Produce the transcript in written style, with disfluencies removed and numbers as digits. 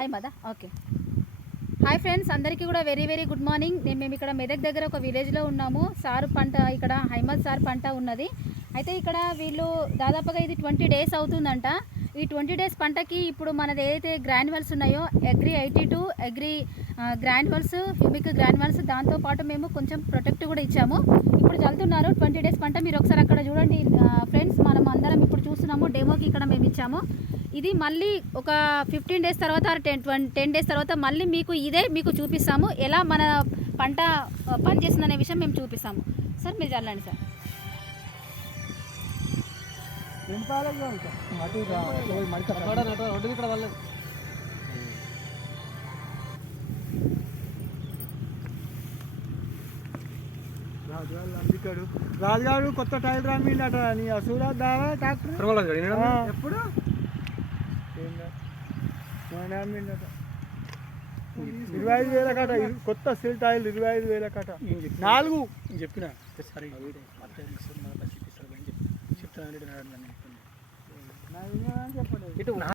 హైమదా okay. Hi friends, అందరికీ కూడా very very good morning. మేము ఇక్కడ మెదక్ దగ్గర ఒక విలేజ్లో ఉన్నాము. సారు పంట ఇక్కడ హైమద్ సార్ పంట ఉన్నది. అయితే ఇక్కడ వీళ్ళు దాదాపుగా ఇది 20 days అవుతుందంట. ఈ 20 days పంటకి ఇప్పుడు మనది ఏదైతే గ్రాన్యువల్స్ ఉన్నాయో agri 82 agri granules humic granules దాంతోపాటు మేము కొంచెం ప్రొటెక్ట్ కూడా ఇచ్చాము. ఇప్పుడు చల్లుతున్నారు 20 days పంట. మీరు ఒకసారి అక్కడ చూడండి ఫ్రెండ్స్, మనం అందరం ఇప్పుడు చూస్తున్నాము డెమోకి ఇక్కడ మేము ఇచ్చాము. ఇది మళ్ళీ ఒక 15 days తర్వాత 10 days తర్వాత మళ్ళీ మీకు ఇదే మీకు చూపిస్తాము, ఎలా మన పంట పనిచేస్తుందనే విషయం మేము చూపిస్తాము. సార్ మీరు చల్లండి సార్. రాజుగారు కొత్త టైల్ రామిండట. నీ అసూరా దావా డాక్టర్ ఎప్పుడు 25,000 కట. కొత్త సిల్ టైల్ 25,000 కట. 4 చెప్పిన చెప్పండి.